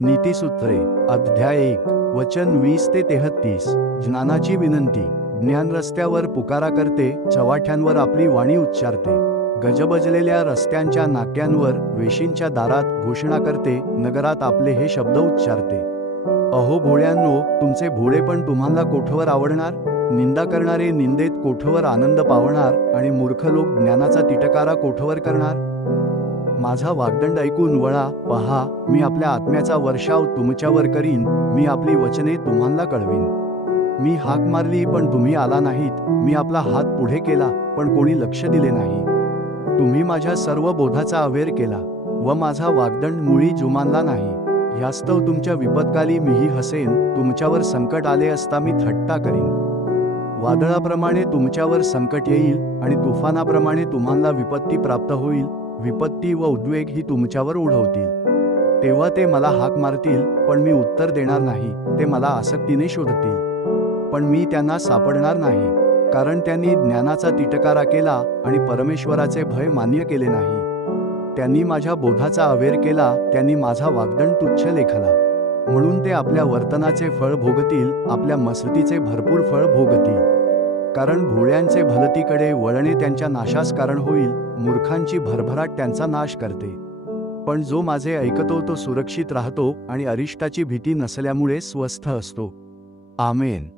नीतिसूत्रे अध्याय 1 वचन 20 ते 33 ज्ञानाची विनंती. ज्ञान रस्त्यावर पुकारा करते, चव्हाट्यांवर आपली वाणी उच्चारते. गजबजलेल्या रस्त्यांच्या नाक्यांवर, वेशींच्या दारात घोषणा करते, नगरात आपले हे शब्द उच्चारते. अहो भोळ्यांनो, तुमचे भोळेपण तुम्हाला कोठवर आवडणार? निंदा करणारे निंदेत कोठवर आनंद पावणार, आणि मूर्ख लोक ज्ञानाचा तिटकारा कोठवर करणार? माझा वाग्दंड ऐकून वळा, पहा, मी आपल्या आत्म्याचा वर्षाव तुमच्यावर करीन, मी आपली वचने तुम्हाला कळवीन. मी हाक मारली पण तुम्ही आला नाहीत, मी आपला हात पुढे केला पण कोणी लक्ष दिले नाही. तुम्ही माझ्या सर्व बोधाचा अवेर केला व माझा वाग्दंड मुळी जुमानला नाही. ह्यास्तव तुमच्या विपत्काली मीही हसेन, तुमच्यावर संकट आले असता मी थट्टा करीन. वादळाप्रमाणे तुमच्यावर संकट येईल आणि तुफानाप्रमाणे तुम्हाला विपत्ती प्राप्त होईल. विपत्ती व उद्वेग ही तुमच्यावर ओढवतील. तेव्हा ते मला हाक मारतील पण मी उत्तर देणार नाही. ते मला आसक्तीने शोधतील पण मी त्यांना सापडणार नाही, कारण त्यांनी ज्ञानाचा तिटकारा केला आणि परमेश्वराचे भय मान्य केले नाही. त्यांनी माझ्या बोधाचा अवेर केला, त्यांनी माझा वाग्दंड तुच्छ लेखला. म्हणून ते आपल्या वर्तनाचे फळ भोगतील, आपल्या मसलतीचे भरपूर फळ भोगतील. कारण भोळ्यांचे भलतीकडे वळणे त्यांच्या नाशास कारण होईल, मूर्खांची भरभराट त्यांचा नाश करते. पण जो माझे ऐकतो तो सुरक्षित राहतो आणि अरिष्टाची भीती नसल्यामुळे स्वस्थ असतो. आमेन.